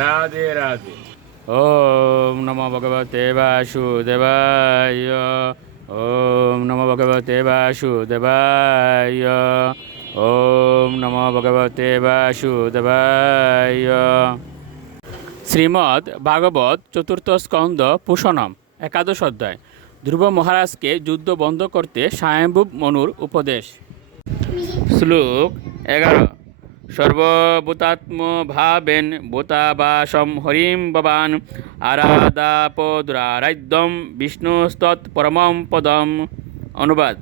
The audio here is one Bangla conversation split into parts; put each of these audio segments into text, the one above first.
রাধে রাধে। ওম নমো ভগবতে বাসুদেবায়। ওম নমো ভগবতে বাসুদেবায়। ওম নমো ভগবতে বাসুদেবায়। শ্রীমদ্ ভাগবত চতুর্থ স্কন্দ পুষণম একাদশ অধ্যায়। ধ্রুব মহারাজকে যুদ্ধ বন্ধ করতে স্বয়ম্ভূব মনুর উপদেশ। শ্লোক 11। সর্বভূতাত্ম ভাবেন ভূতাবাসম হরিম ভবান আরাধাপদুরারাধ্যম বিষ্ণুস্তৎ পরমম পদম। অনুবাদ: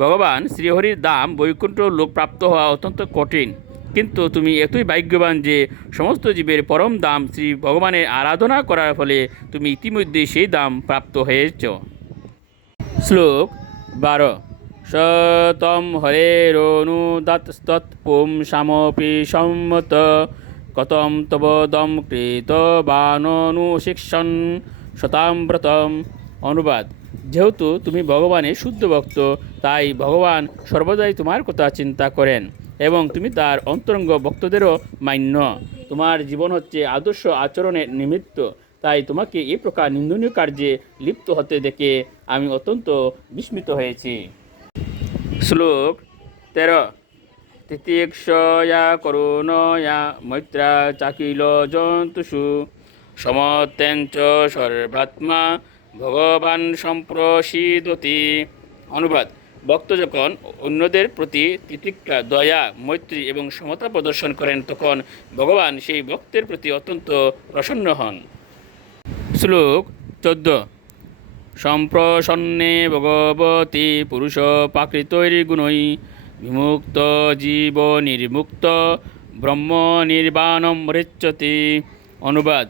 ভগবান শ্রীহরির ধাম বৈকুণ্ঠ লোক প্রাপ্ত হওয়া অত্যন্ত কঠিন, কিন্তু তুমি এতই ভাগ্যবান যে সমস্ত জীবের পরম ধাম শ্রী ভগবানের আরাধনা করার ফলে তুমি ইতিমধ্যে সেই ধাম প্রাপ্ত হয়েছ। শ্লোক 12। সতম হরেরনুদাতস্তৎ পুংসামপি সম্মত কতম তব দম কৃতবাননুশিক্ষণ শতামব্রতম। অনুবাদ: যেহেতু তুমি ভগবানের শুদ্ধ ভক্ত, তাই ভগবান সর্বদাই তোমার কথা চিন্তা করেন এবং তুমি তার অন্তরঙ্গ ভক্তদেরও মান্য। তোমার জীবন হচ্ছে আদর্শ আচরণের নিমিত্ত, তাই তোমাকে এই প্রকার নিন্দনীয় কার্যে লিপ্ত হতে দেখে আমি অত্যন্ত বিস্মিত হয়েছি। শ্লোক 13। তিতিক্ষয়া করুণয়া মৈত্রা চাকিল জন্তুষু সমত্যঞ্চ সর্বাত্মা ভগবান সম্প্রসীদতি। অনুবাদ: ভক্ত যখন অন্যদের প্রতি তিতিক্ষা, দয়া, মৈত্রী এবং সমতা প্রদর্শন করেন তখন ভগবান সেই ভক্তের প্রতি অত্যন্ত প্রসন্ন হন। শ্লোক 14। সম্প্রসন্নে ভগবতী পুরুষ প্রাকৃতৈর্গুণৈ বিমুক্ত জীব নির্মুক্ত ব্রহ্ম নির্বাণম মৃচ্যতি। অনুবাদ: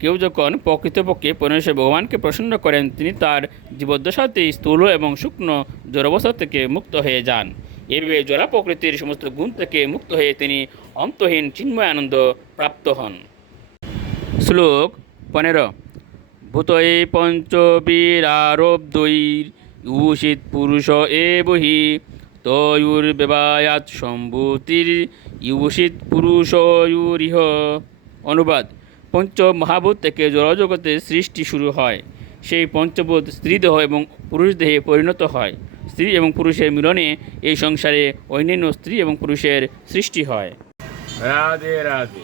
কেউ যখন প্রকৃতপক্ষে পরমেশ্বর ভগবানকে প্রসন্ন করেন, তিনি তার জীবদ্দশাতেই স্থূল এবং সূক্ষ্ম জড়বস্থা থেকে মুক্ত হয়ে যান। এভাবে জড়া প্রকৃতির সমস্ত গুণ থেকে মুক্ত হয়ে তিনি অন্তহীন চিন্ময় আনন্দ প্রাপ্ত হন। শ্লোক 15। ভূতৈ পঞ্চবীরারব্ধৈরূষিত পুরুষ এব হি তয়ুর্বেবায়াৎ সম্ভূতির ইউষিত পুরুষয়ুরিহ। অনুবাদ: পঞ্চ মহাভূত থেকে জড়জগতের সৃষ্টি শুরু হয়। সেই পঞ্চভূত স্ত্রীদেহ এবং পুরুষ দেহে পরিণত হয়। স্ত্রী এবং পুরুষের মিলনে এই সংসারে অন্যান্য স্ত্রী এবং পুরুষের সৃষ্টি হয়। রাধে রাধে।